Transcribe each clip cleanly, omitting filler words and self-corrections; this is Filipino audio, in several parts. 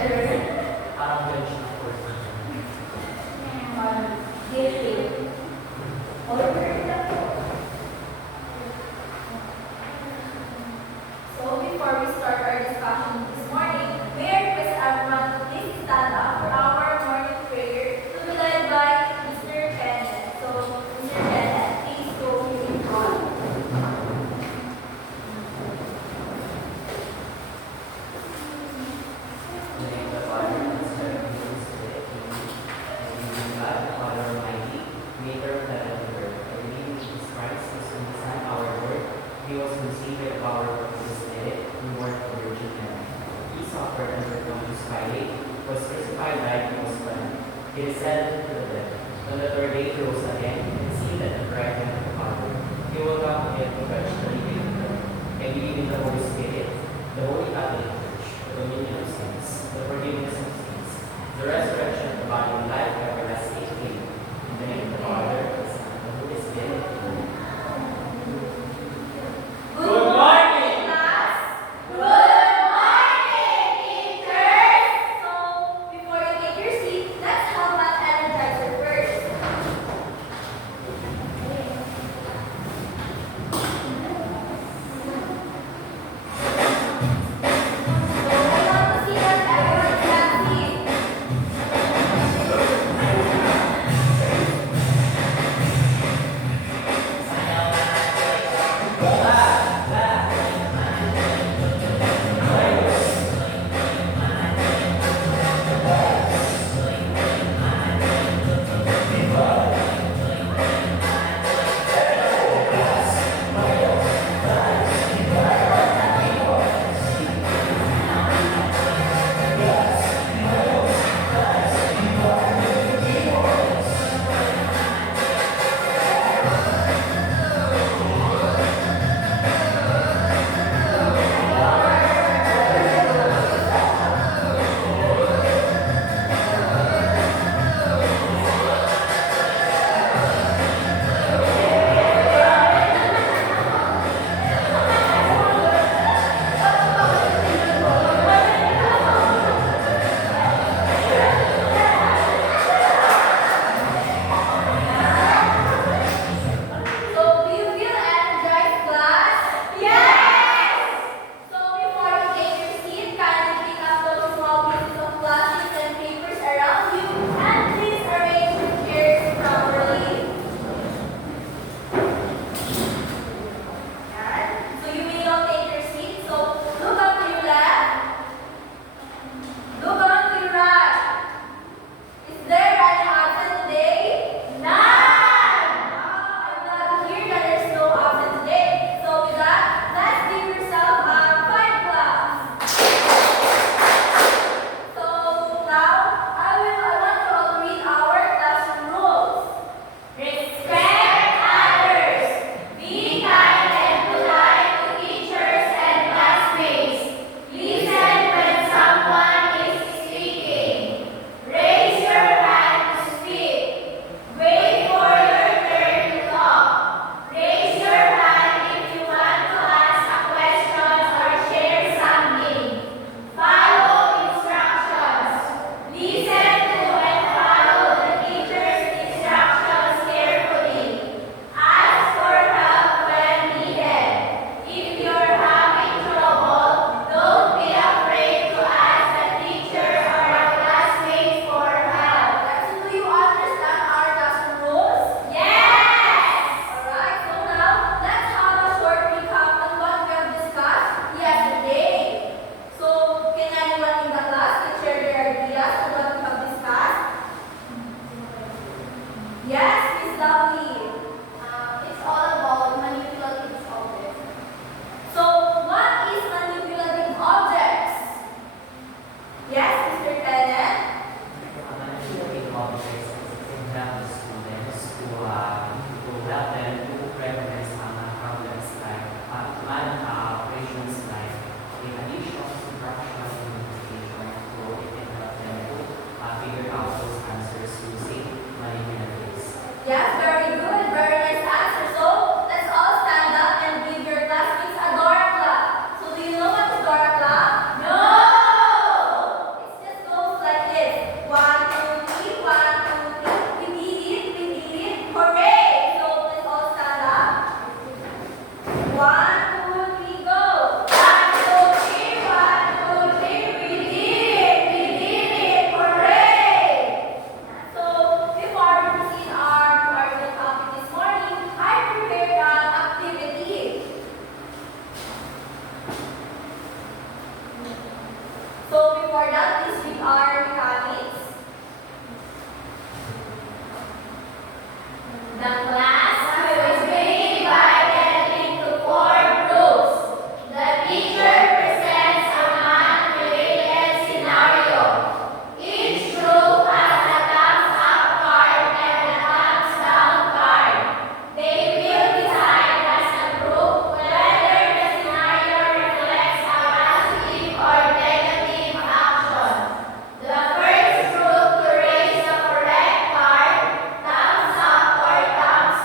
Parang ganun siya ng course. So before we start our discussion this morning, may I request everyone to please stand up for our morning prayer to be led by Mr. Kenneth. So, Mr. Kenneth, please go in front. In the name of the Father, and the Son, and the Holy Spirit. Amen. I believe in God, the Father Almighty, maker of heaven and earth. I believe in Jesus Christ, his only Son, our Lord. He was conceived by the power of the Holy Spirit, and born of the Virgin Mary. He suffered under Pontius Pilate, was crucified, died, and was buried. He descended into the dead. On the third day he rose again, and seated at the right hand of the Father. He will come again to judge the living and the dead. I believe in the Holy Spirit, the Holy Catholic Church, the dominion of sins, the forgiveness of sins, the resurrection of the body, and life everlasting. Amen. In the name of the Father, the Son, and the Holy Spirit. Amen. Good morning, class. Good morning, teachers. So, before you take your seat, let's have an energizer first. for that, please read our mechanics. The class will be divided into 4 groups. The teacher presents a math-related scenario. Each group has a thumbs up card and a thumbs down card. They will decide as a group whether the scenario reflects a positive or negative action. The first group to raise the correct card, thumbs up or thumbs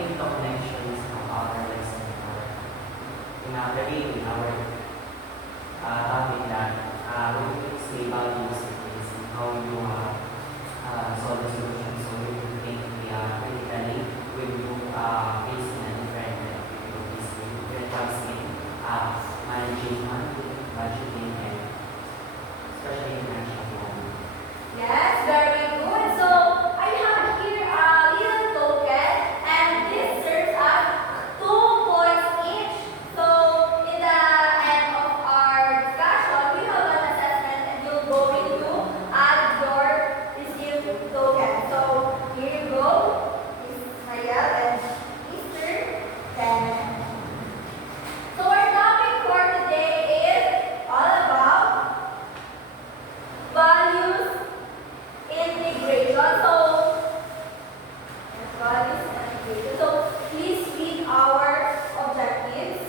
think the connections of our lesson are in our topic that when you say values is how you solve the solution. So you will think critically when you face in a different difficulties when it comes in managing money, budgeting, and especially in financial planning. Yes, very good. So I have here a little token, and this serves as 2 points each. So in the end of our discussion, we have an assessment, and you're going to add your received token. So here you go, Miss Mayel and Mr. Kenneth. So our topic for today is all about values integration. So, values integration. So, please read our objectives.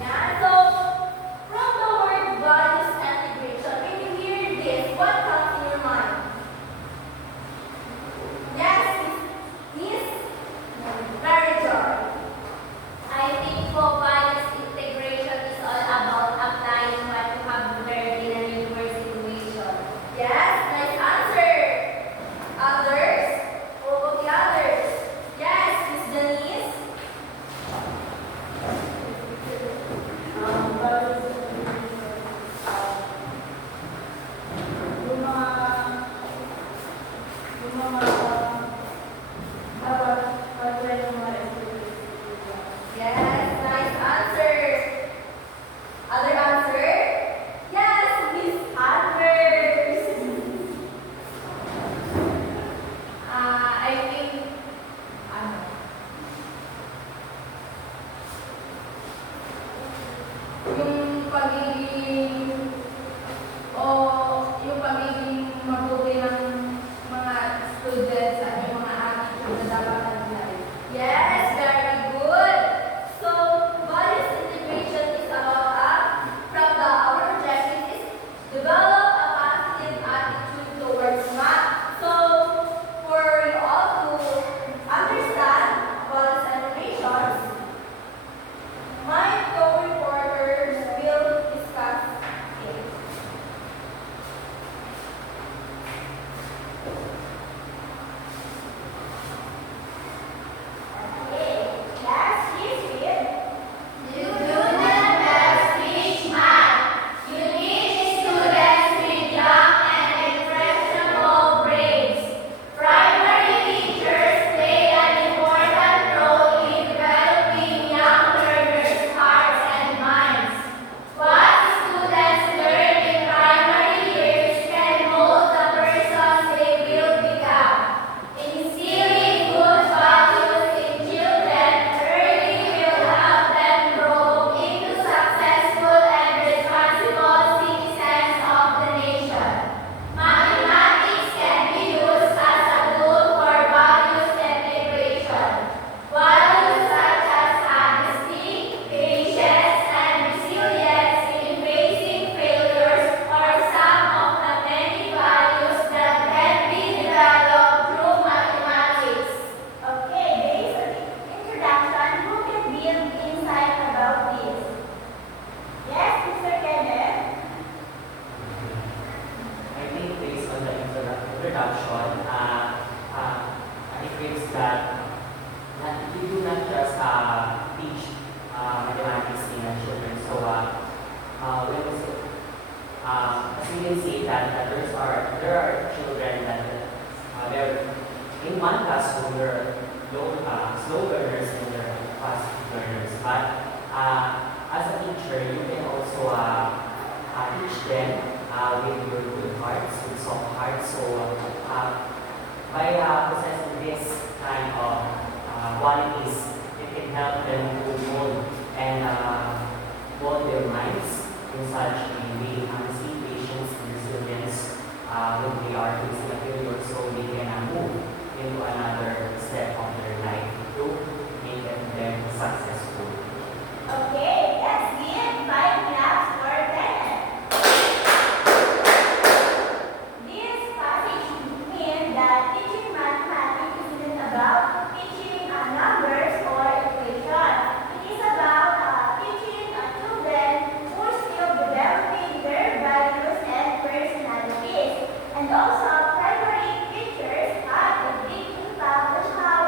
Yeah, so from the word values integration, when you hear this, what comes in your mind? Yes, Miss Mary Joy. I think for values integration is all about applying what you have learned in a new world situation. Yes, nice answer. Others? What about the others? Yes, Miss Denise. Yes, nice answer. Other answer? Yes, Miss Anders. I think, Yung pagiging yung pagiging mabuti ng mga students at yung mga attitude na dapat nila. Yes, very good. So, values integration is about from our objective is develop a positive attitude towards math. So, for you all to understand values integrations, my co-reporters will discuss it. Okay, let's use it. you do not best teach math. You need students with young and impressionable brains. Primary teachers play an important role in developing young learners' hearts and minds. What students learn in primary years can mold the persons they will become. Instilling good values in children early will help them grow into successful and responsible citizens of the nation. Mathematics can be used as a tool for values integration. Values such as honesty, patience, and resilience in facing failures are some of the many values that can be developed through mathematics. Okay, based on the introduction, who can give insight about this? Yes, Mr. Kenneth. I think based on the introduction, it means that you do not just teach mathematics in children. So when we say, as we can see that there are children that they're in one classroom, there are slow learners and there are fast learners. But as a teacher, you can also teach them with your good hearts, with soft hearts. So by possessing this kind of qualities, it can help them to mold and mold their minds in such a way, honesty, patience, and resilience when they are facing a failure, so they can move into another step of their life to make them successful. Okay, let's give 5 claps for Kenneth. This passage means that teaching mathematics isn't about teaching numbers or equations. It is about teaching children who are still developing their values and personalities. And also, primary teachers have a big impact on how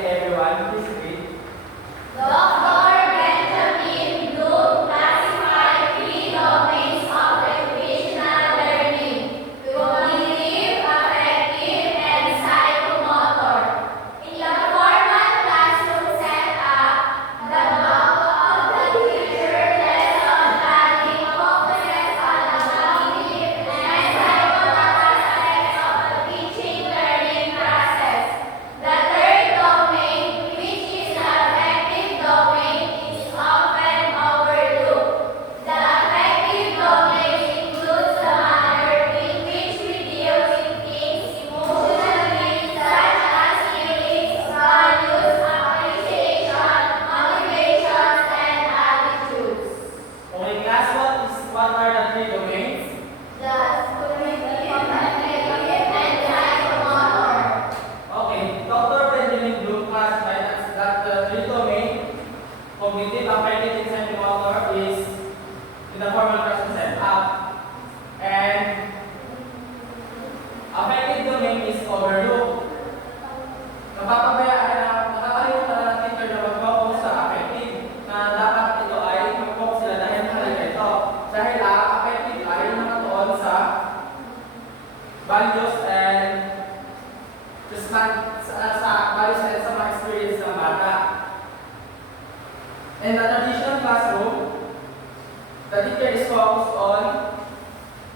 Okay, everyone, please read. Dr. Benjamin Bloom classified three domains of educational learning: cognitive, affective, and psychomotor. In the formal classroom setup, the bulk of the teacher lesson planning focuses on the cognitive and psychomotor aspects of the teaching learning process. The third domain, which is the affective domain, is often overlooked. The affective domain includes the manner in which we deal with things emotionally, such as feelings, values, appreciation, motivations, and attitudes. Okay, class, what are the three domains? The cognitive, affective, and psychomotor. Okay, Dr. Benjamin Bloom classified as that the three domain, cognitive, affective, and psychomotor is in the formal classroom setup. And affective domain is overlooked. Nakakalimutan na ng teacher na mag-focus sa affective na dapat ito ay mag-focus sila dahil mahalaga ito. Dahil affective ay nakatuon sa values and values and sa mga experience ng bata. In the traditional classroom, the teacher is focused on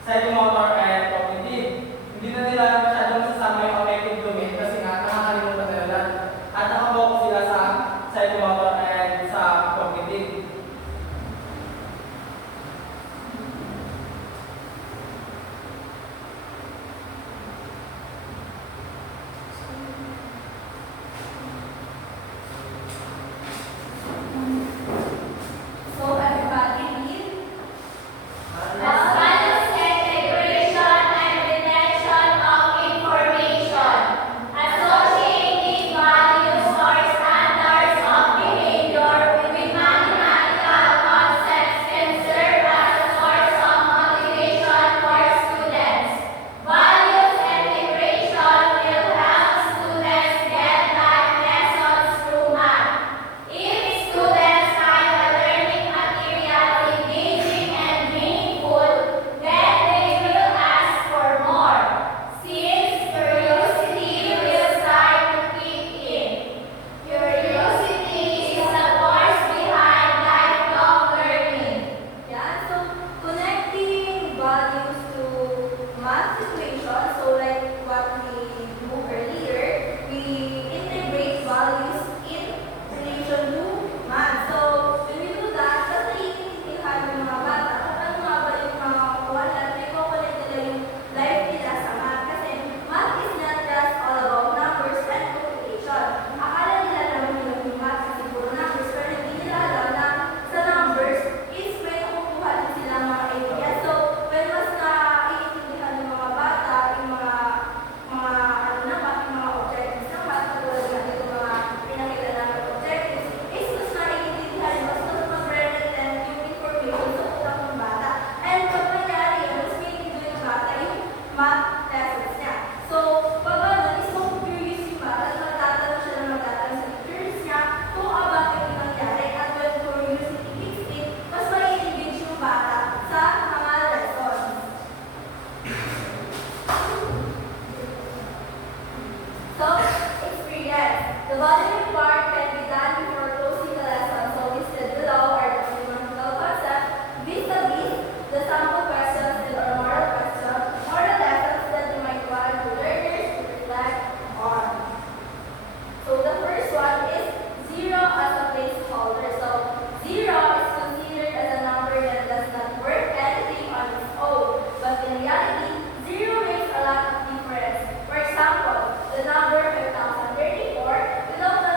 psychomotor and cognitive. Hindi na nila masyadong sasama yung affective domain kasi nga nakakalimutan na nila at nakafocus sila sa psychomotor and sa cognitive. So everybody read. The values integration and retention of information. Associating values or standards of behavior with mathematical concepts can serve as a source of motivation for students. Values integration will help students get life lessons through math. If students find the learning material engaging and meaningful, then they will ask for more, since curiosity will start to kick in. Curiosity is the force behind lifelong learning. Yeah, so connecting values to math situation, so like what we do earlier, we integrate values in relation to math. So when we do that, mas naiintindihan ng mga bata kung ano nga ba yung mga kuha at may kukulit nila yung life nila sa math. Kasi math is not just all about numbers and computation. Akala nila naman yung math kasi puro numbers, pero hindi nila alam na sa numbers is may nakukuha din sila mga ideas. So when mas naiintindihan ng mga bata yung mga ano na math, yung mga objectives ng math, katulad ng itong mga pinakita namin objectives, is mas naiintindihan, mas mag-represent yung information sa utak ng bata. And pag nangyari yun, mas maintindihan ng bata yung math lessons niya. So pag ano, is mag-curious yung bata, magtatanong siya ng magtatanong sa teachers niya kung bakit yung nangyari. At when curiosity kicks in, mas mai-engage yung bata sa mga lessons. So, experience. The volume part can be done before closing the lesson. So, listed below are the fundamental concepts, vis-a-vis the sample questions and or moral questions, or the lessons that you might want the learners to reflect on. So, the first one is 0 as a placeholder. So, 0 is considered as a number that does not work anything on its own. But in reality, 0 makes a lot of difference. For example, the number 5034 without the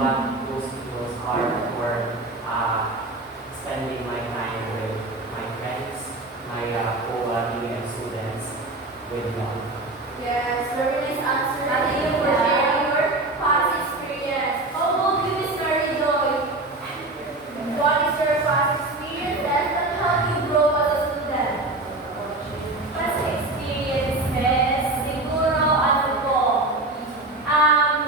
what those tools are for spending my time with my friends, my co-BBM students with love. Yes, very nice answer. Thank you for sharing your past experience. How about you, Miss Mary Joy? What is your past experience and how you grow as a student? Past experiences, siguro ano po, um,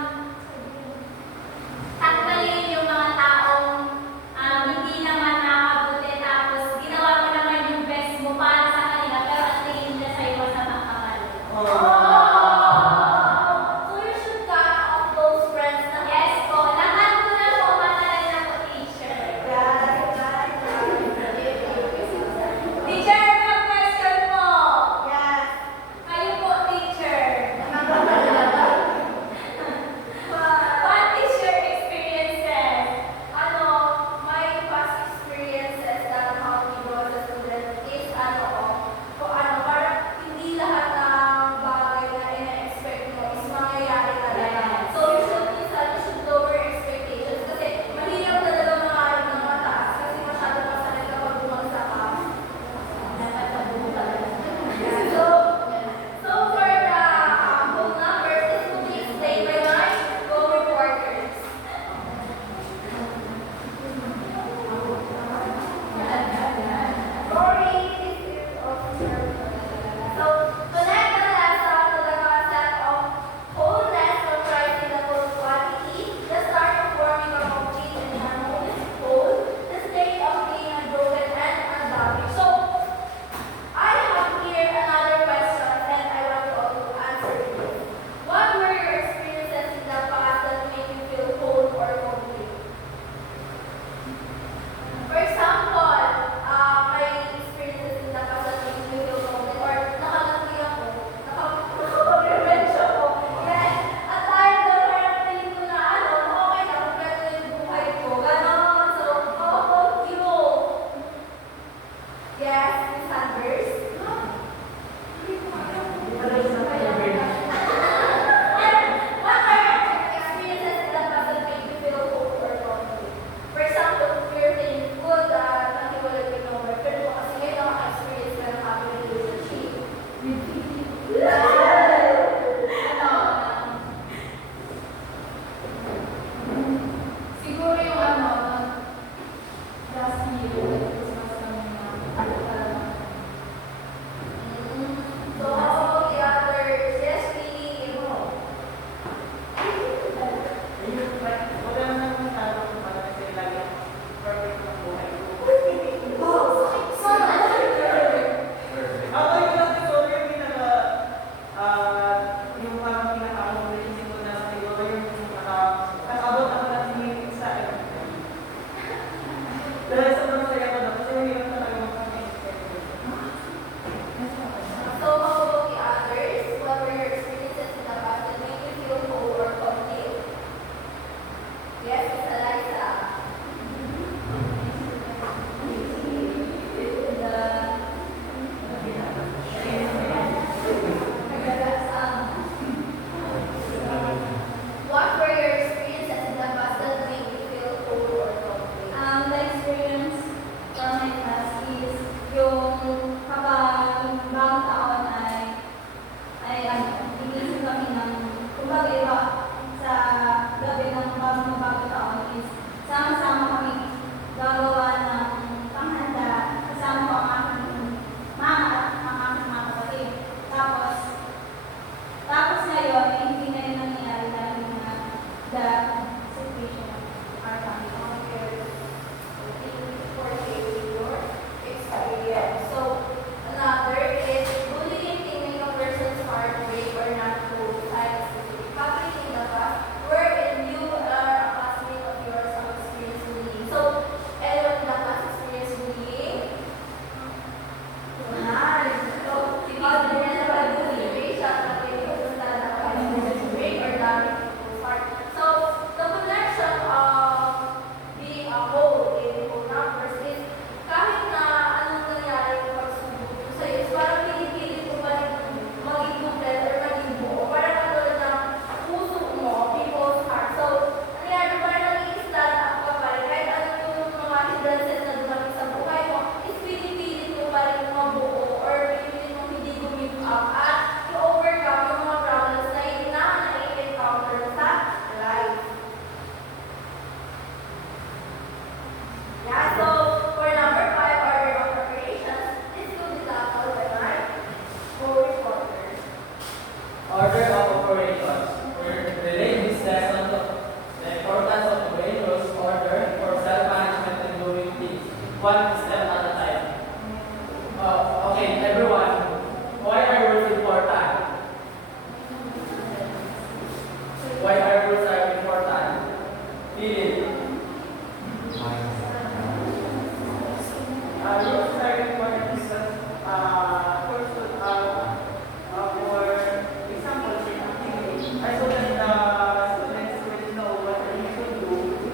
tanggalin yung mga taong hindi naman nakakabuti tapos ginawa mo naman yung best mo para sa kanila pero ang tingin nila sa'yo masama ka pa rin.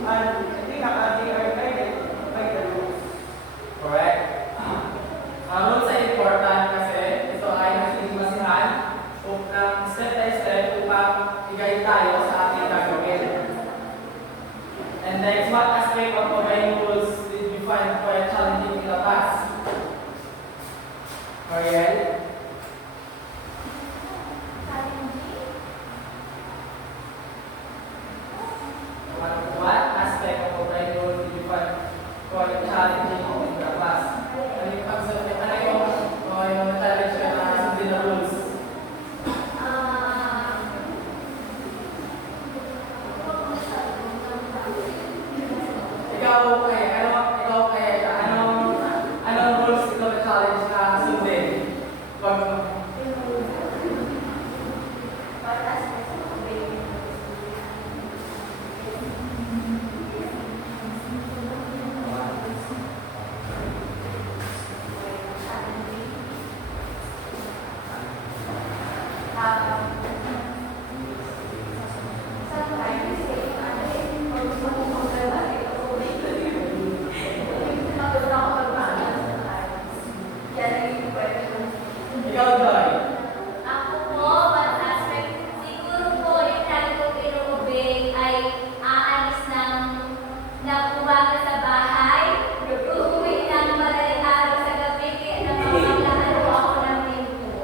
they are guided by the rules. Correct? Ang rules ay important kasi ito ay nagiging masihan ng step by step upang i-guide tayo sa ating gagawin. And next, what aspect of obeying rules did you find quite challenging in the past? Mariel? What aspect of obeying rules did you find quite challenging in the past? Ano yung yung challenge na sundin na rules? Ikaw kaya anong rules ikaw na challenge na sundin? Wag mo. Ikaw, Joy. Ako po, one aspect, siguro po yung lagi ko pinag-obey ay aalis ng umaga sa bahay, uuwi ng madaling araw sa gabi, kaya napapaglahan po ako ng tempo.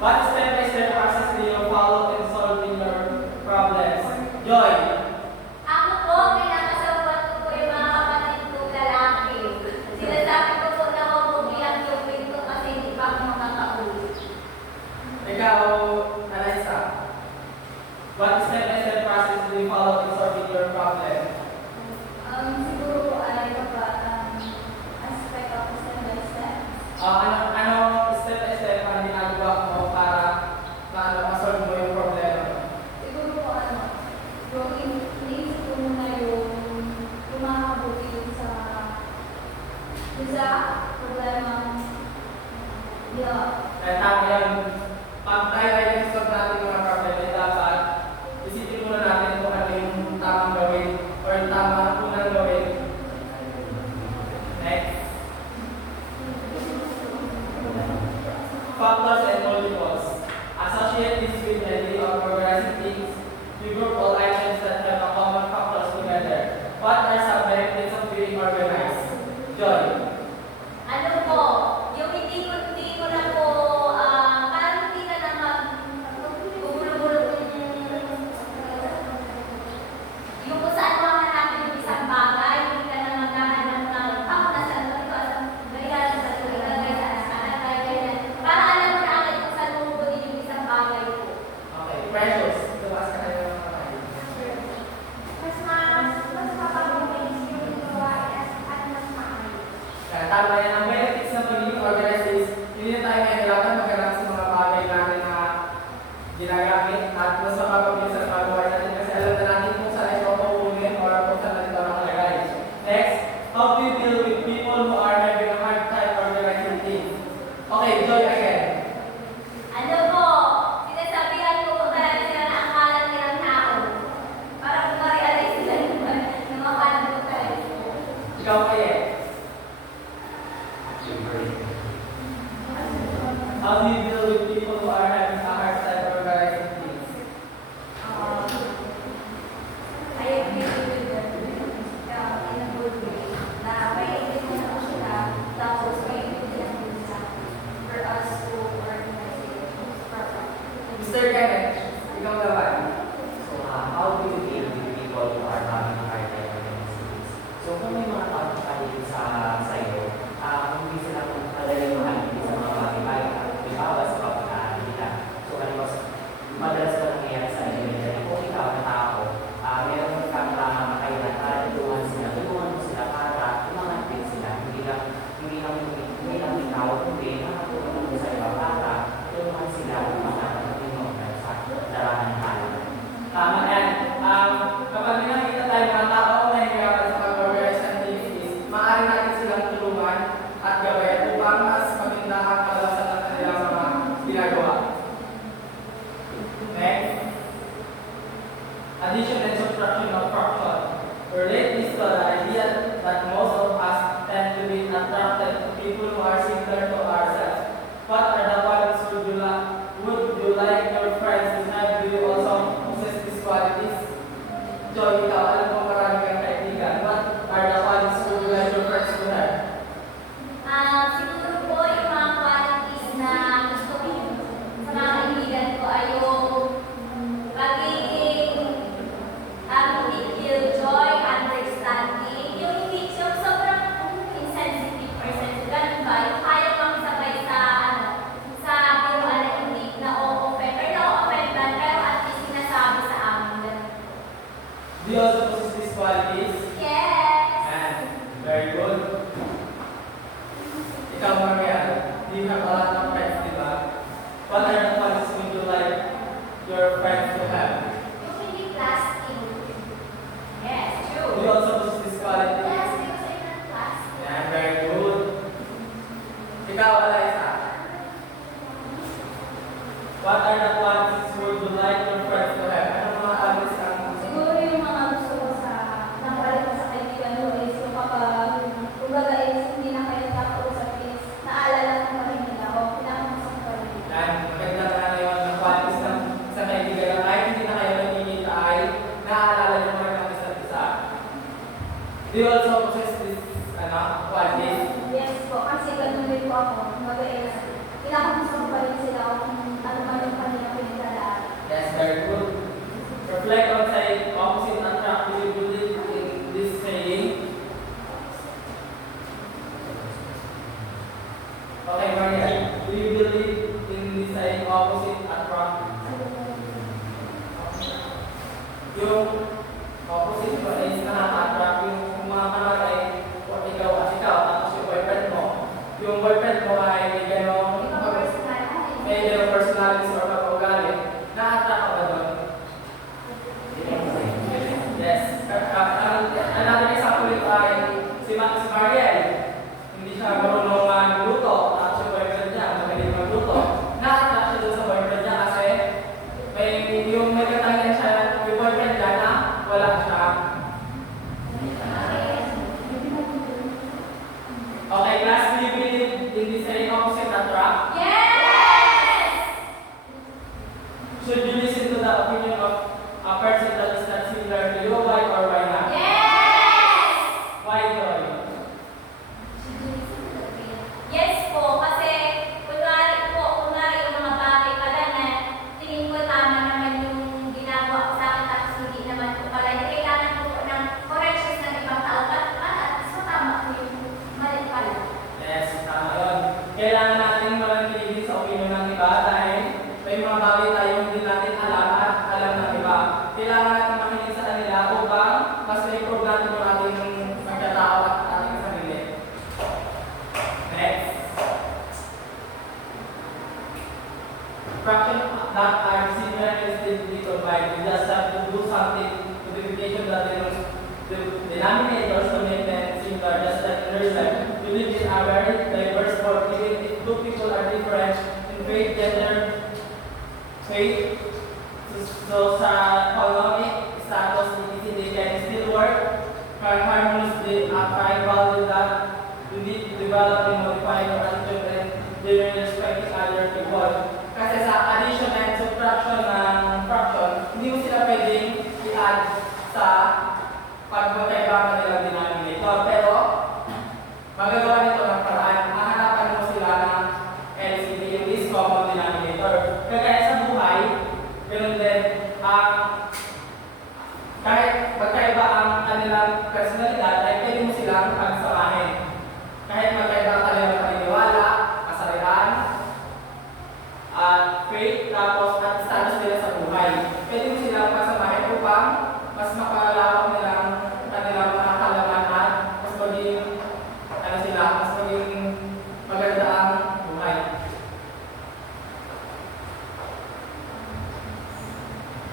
What step-by-step process do you follow in solving your problems? Joy. Ako po, pinakasabuan ko po yung mga kapatid kong lalaki. Sinasabi ko po na huwag bumiyak yung pinto kasi hindi pa ako makakauwi. Ikaw, Alyssa. What step-by-step process do you follow in solving your problem? Siguro po ay aspect of step by step. Ano step-by-step ang ginagawa mo para ma-solve mo yung problema? Siguro po yung iniisip ko muna yung kumakabuti sa problema. Kaya tama yan. Pag tayo ay nag-solve natin yung mga problem, ay dapat isipin muna natin kung ano yung tamang gawin or tamang unang gawin. Next. addition and subtraction of fraction. Relate this to the idea that most of us tend to be attracted to people who are similar to ourselves. What are the qualities would you like your friends to have? Do you also possess these qualities? Joy, ikaw, alam mo marami kang kaibigan. What are the qualities would you like your friends to have? Siguro po yung mga qualities na gusto ko sa mga kaibigan ko ay yung pagiging hindi feel joy, understanding, yung hindi yung sobrang insensitive person. Ganun ba? Yung kaya pang sabay sa biruan na hindi na o-offend or na-offendan pero at least sinasabi sa amin. Ganun. Do you also possess these qualities? Yes! And very good. Ikaw, Marian, do you have a lot of friends, di ba? What are the qualities would you like your friends to have? Yung hindi plastic. Yes, Do true. you also possess these qualities? Yes, because I'm not plastic. Yeah, very good. Ikaw, Eliza. What are the qualities would you like your friends to have? Ano mga qualities ang Siguro yung mga gusto ko sa napalit ko sa kaibigan ko is yung kapag kumbaga is hindi na kayo nakausap is naalala ko pa rin nila o pinakamusap pa rin nila. yan? Maganda na ngayon ng qualities ng isang kaibigan na kahit hindi na kayo nagkikita ay naaalala niyo pa rin ang isa't isa. Do you also possess this qualities? Yes po, kasi ganun din po ako. Kumbaga is pinakamusap pa rin sila kung ano man yung kanilang pinagdadaan. Yes, very good. Reflect on say opposite attract. Do you believe in this saying? Okay, Maria. Do you believe in this saying opposite attract? Yung opposite ko is nakaka-attract yung mga kalagay o ikaw at ikaw tapos yung boyfriend mo. Yung boyfriend mo ay may ganong Ibang personality. may ganong personalities or pag-ugali. Na-attract ka ba doon? Yes. Another example ito ay si Mariel. Hindi siya marunong magluto. Tapos yung boyfriend niya, magaling magluto. Na-attract siya doon sa boyfriend niya kasi may katangian siya yung boyfriend niya na wala siya. Okay, class, do you believe in this saying opposite attract? Yes! Should you listen to the opinion of a person that is not similar to you? Why or why not? Yes! Why, Joy? Yes po, kasi kunwari yung mga bagay pala na tingin ko tama naman yung ginagawa ko sa akin tapos hindi naman po pala. Hindi kailangan ko po ng corrections ng ibang tao at least matama ko yung mali pala. Yes, tama yun. Kailangan natin manatili sa opinion ng iba dahil may mga bagay tayo hindi natin alam at alam ng iba. Kailangan natin makinig sa kanila upang mas ma-improve natin yung ating pagkatao at ating sarili. Next. Fraction that are similar is still combined. We just have to do something to the multiplication that the denominators to make them similar, just like in research. We live in a very diverse world. Even if two people are different in faith, gender, faith, so sa economic status, they can still work harmoniously at high value that we need to develop and modify your attitude and they respect each other people. Kasi sa addition and subtraction ng fraction, hindi mo sila pwedeng i-add sa pagkakailangan nilang denominator. Pero, magagawa nito ng paraan, mahanapan mo sila ng LCD, yung least common denominator. Kaya sa buhay, ganun din, kahit magkaiba ang kanilang personalidad, ay pwede mo silang pagsamahin. Kahit magkaiba ang kanilang paniniwala, kasarian, faith, tapos at status nila sa buhay. Pwede mo silang pagsamahin upang mas makalawak nilang kanilang mga kalaman at mas maging mas maging maganda ang buhay.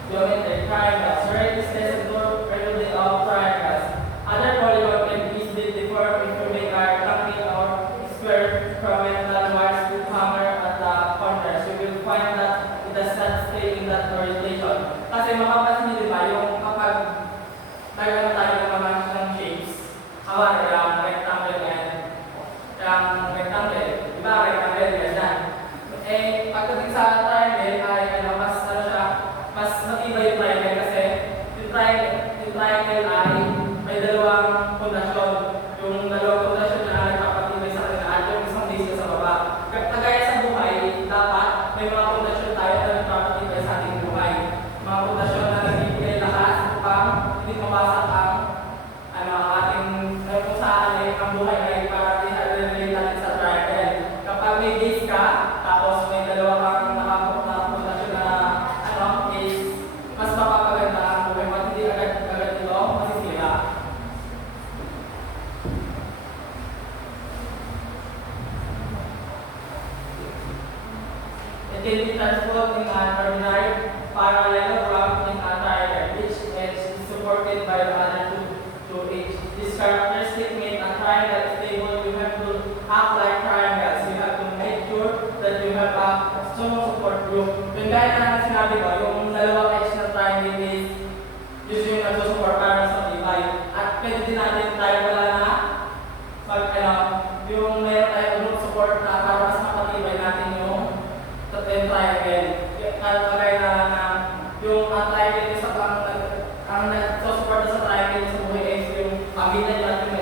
Geometry, triangles. Write this lesson to regularly of triangles. Other polygons can easily differ if you make a rectangle or square from metal wires with hammer at the corners. You will find that it does not stay in that orientation. Kasi makapansin niyo diba, yung triangle ay may dalawang pundasyon. Yung dalawang pundasyon na nagpapatibay sa kanila at yung isang base na sa baba. Kagaya sa buhay, dapat may mga pundasyon tayo na nagpapatibay sa ating buhay. Mga pundasyon na nagbibigay lakas upang hindi mawasak ang ating kung saan ang buhay ay para i-relate natin sa triangle. Kapag may base ka, tapos may dalawa kang nakapundasyon na base, mas mapapaganda ang buhay at hindi agad ito masisira. It can be transformed in an ordinary parallelogram in a triangle, which is supported by the other two edges. This characteristic makes a triangle stable. You have to act like triangles. You have to make sure that you have a strong support group. Yung gaya na sinabi ko, yung dalawang edge ng triangle is usually yung nagsusupport para sa tibay. At pwede din natin tayo wala na yung meron tayo group support na para mas mapatibay natin yung triangle. Kagaya na yung triangle sa ang nagsusupport sa triangle sa buhay is yung pagitan natin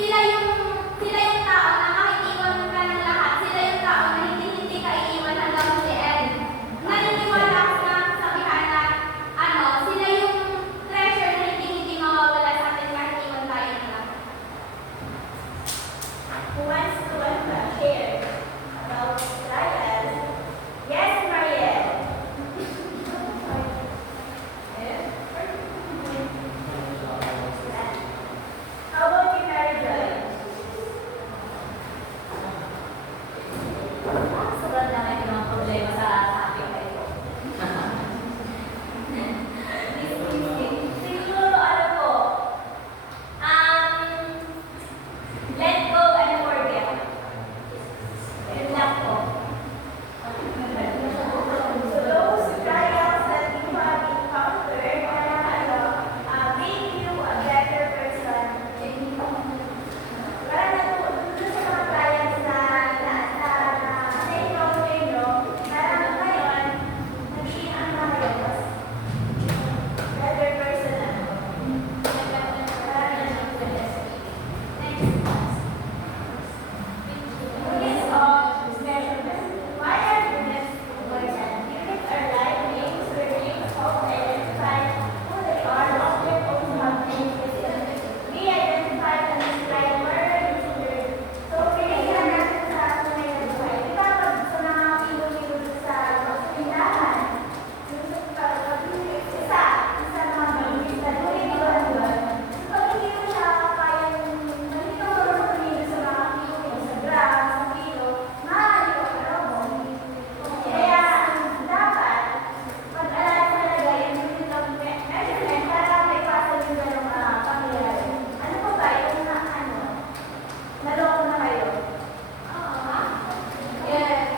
sila yung tao na kahit iwan ka ng lahat, sila yung tao na hindi ka iiwan hanggang the end. Naniniwala ako na sabihan na, sila yung treasure na hindi mawawala sa atin kahit iwan tayo ng lahat. Who wants to share about Ryan? Yes, Mariel. How about you, Mary Joy? Sobrang dami ko ng problema sa topic na ito. Siguro, po, let go and forget. Yun lang po. So those trials that you have encountered, make you a better person. Para doon sa mga trials na na-encounter nyo, parang ngayon, naging ang mga yun, better person na. Kaya dapat mag-alala talaga yung measurement para maipasan yung gano'ng pangyayari. Ano po ba yung naloko na kayo? Yes.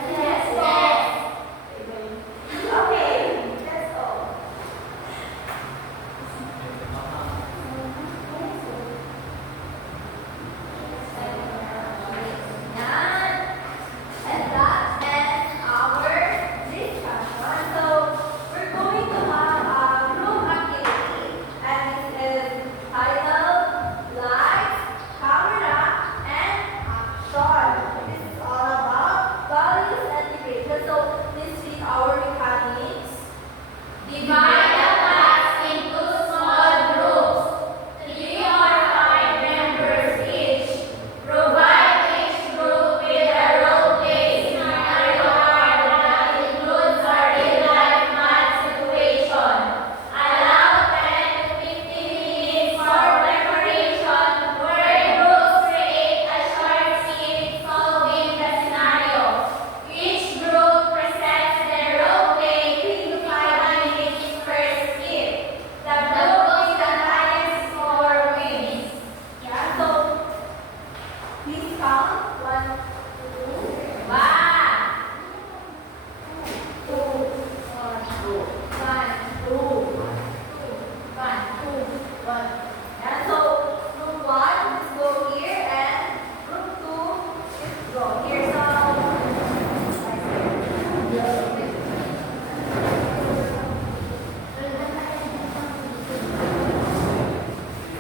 Okay, that's all. Yan. And that ends our discussion. So we're going to have a group activity, and it is titled Lights, Camera, and Action. This is all about values and integration. So this is our mechanics. Divide the class into small groups, 3 or 5 members each. Provide each group with a role-play scenario card that includes a real-life math situation. Allow 10 to 15 minutes for preparation, where groups create a short scene solving the scenario. Each group presents their role-play 3 to 5 minutes per skit. The group with the highest score wins. Yeah, so please count. 1, 2, 1, 2, 1. And so group 1 is go here and group 2 is go here.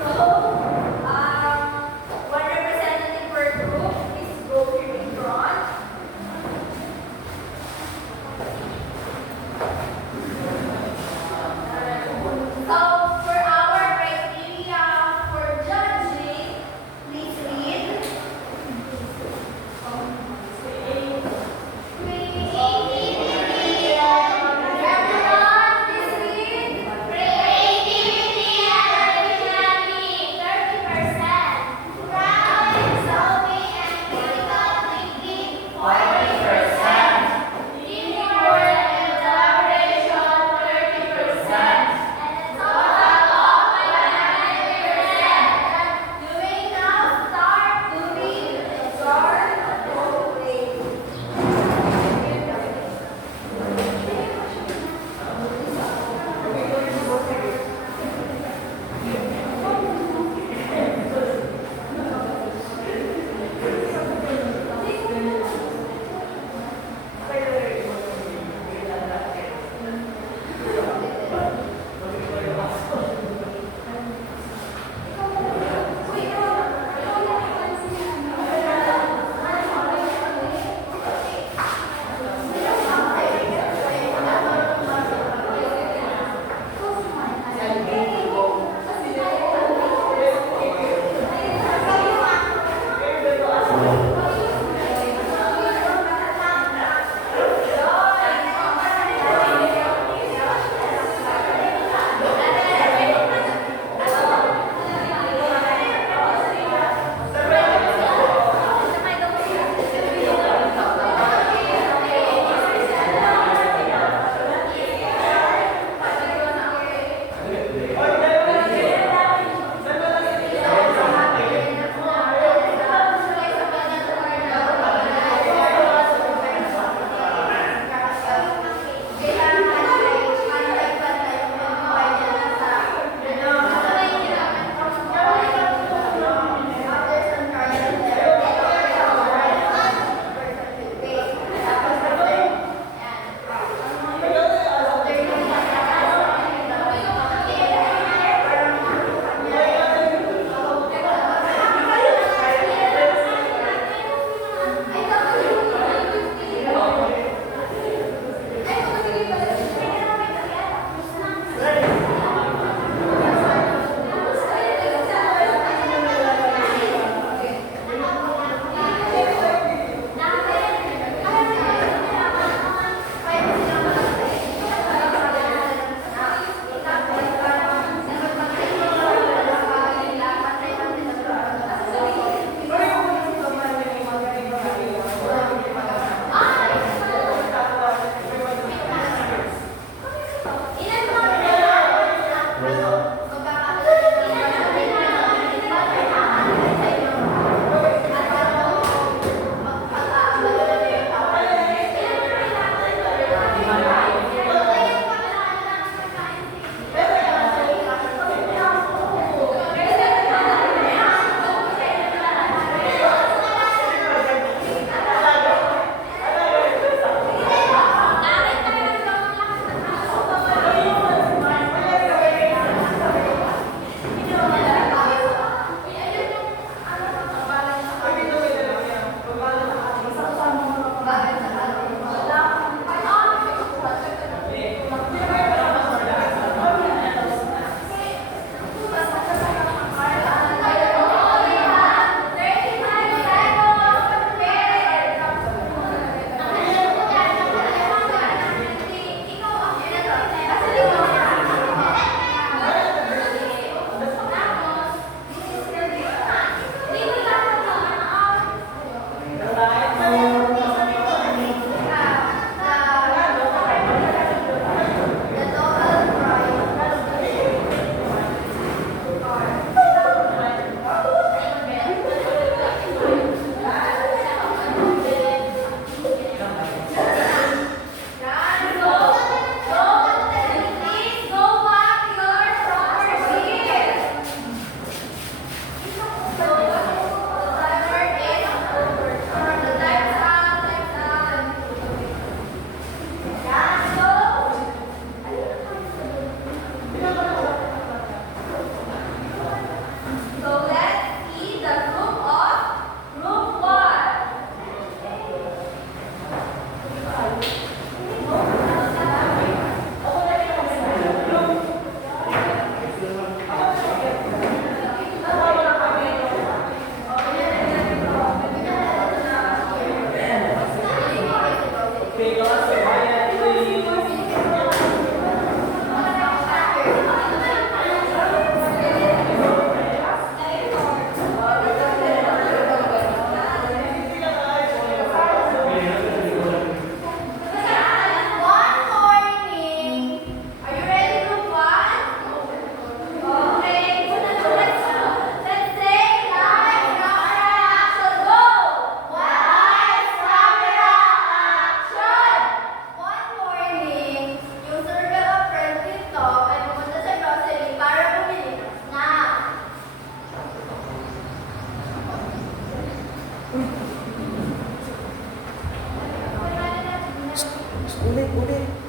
So one representative per group is go here. Ulit, ulit.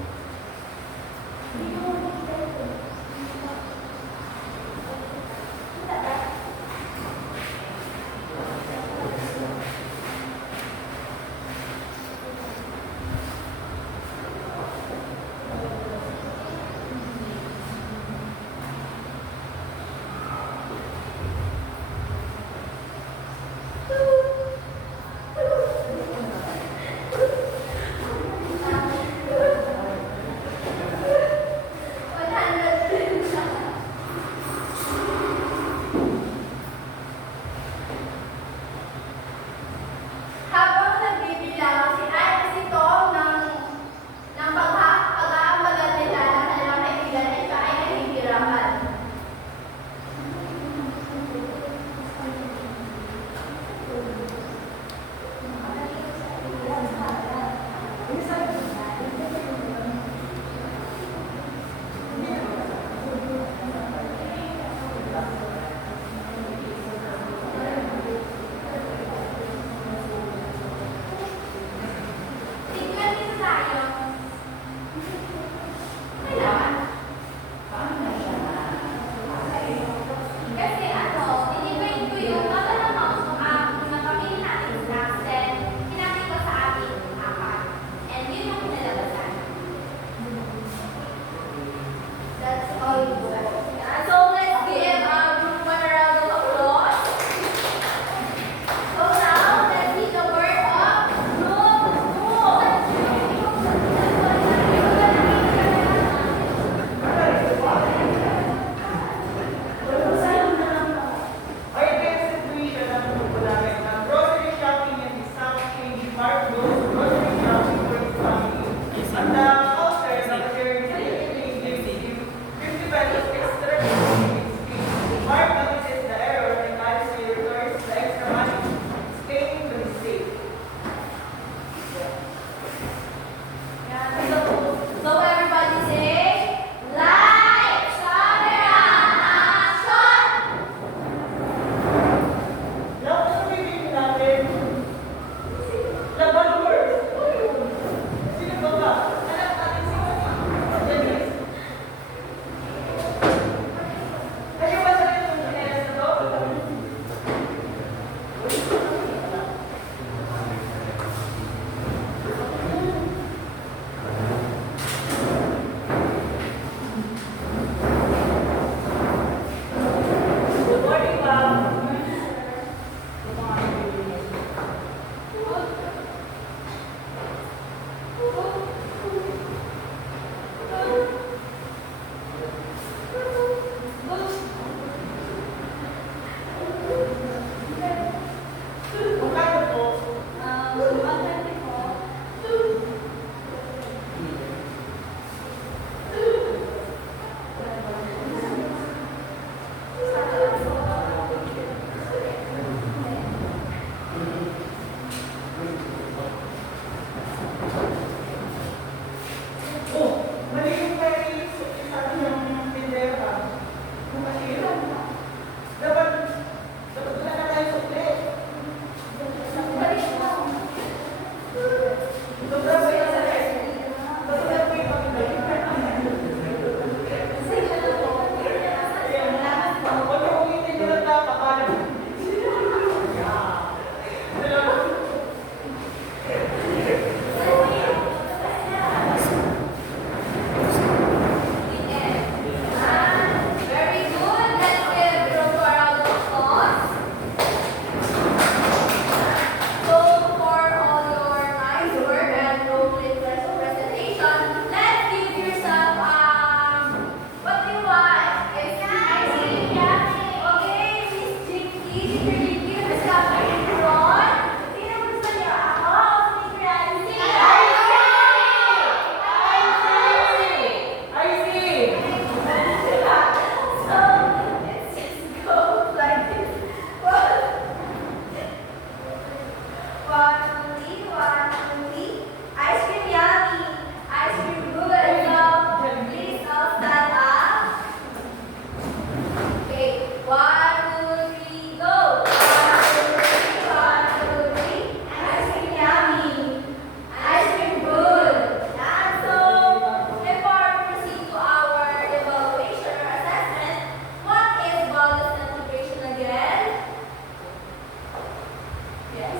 Yes.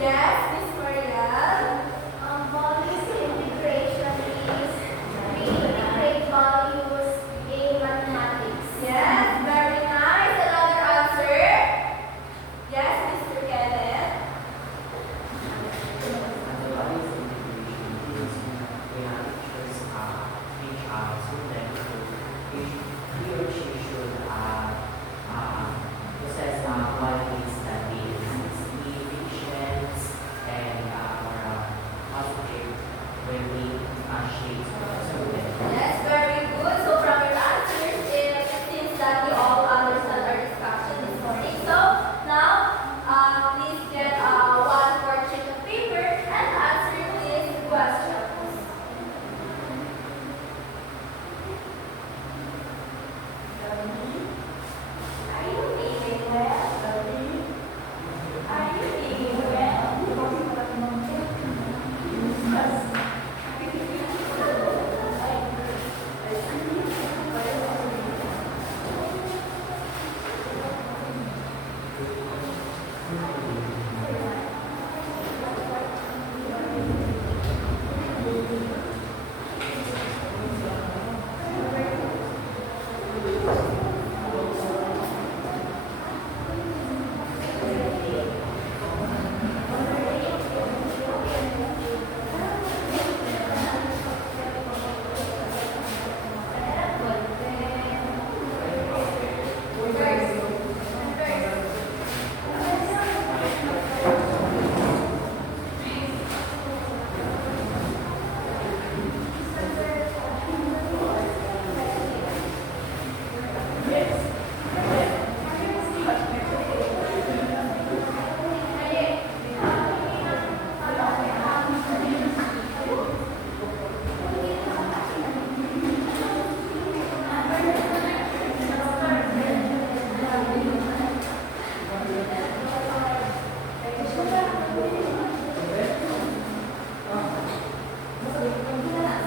Yes, Miss Maria. Policy integration is reintegrate values in mathematics. Yes, very nice. Another answer. Yes, Mr. Kenneth. The values integration is when a teachers teach students to he or she should possess qualities that is patience and or positive when we shape students. Yes, very good. So from your answers, it seems that you all understand our discussion this morning. So now, please get one more sheet of paper and answer these questions. Are you feeling well? Are you feeling well?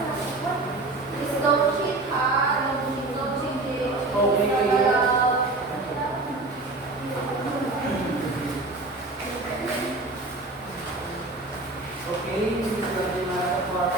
Please don't cheat, don't cheat. Okay. Okay, this is going to be my part.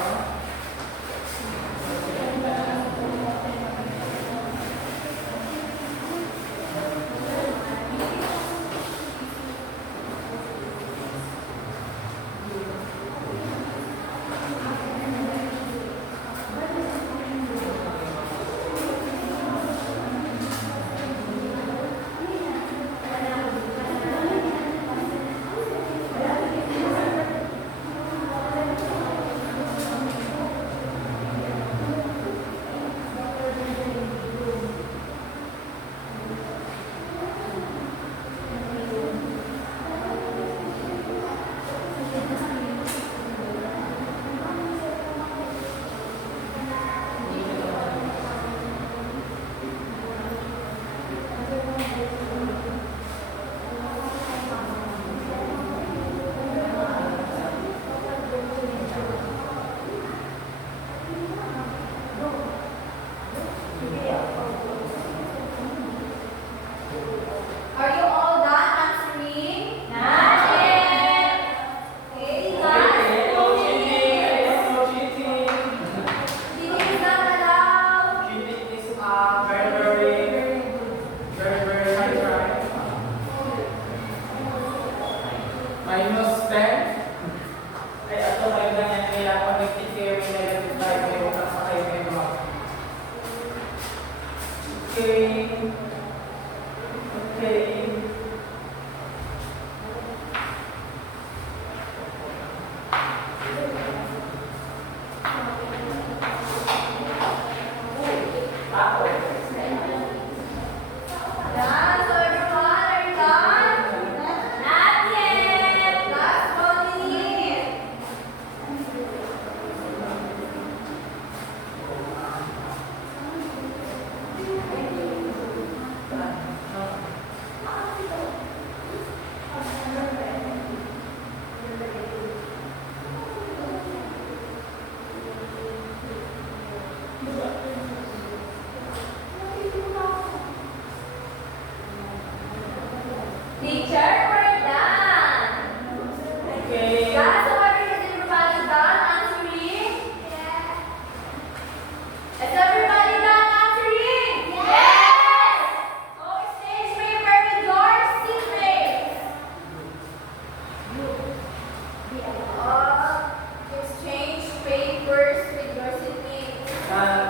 Exchange papers with your seatmates.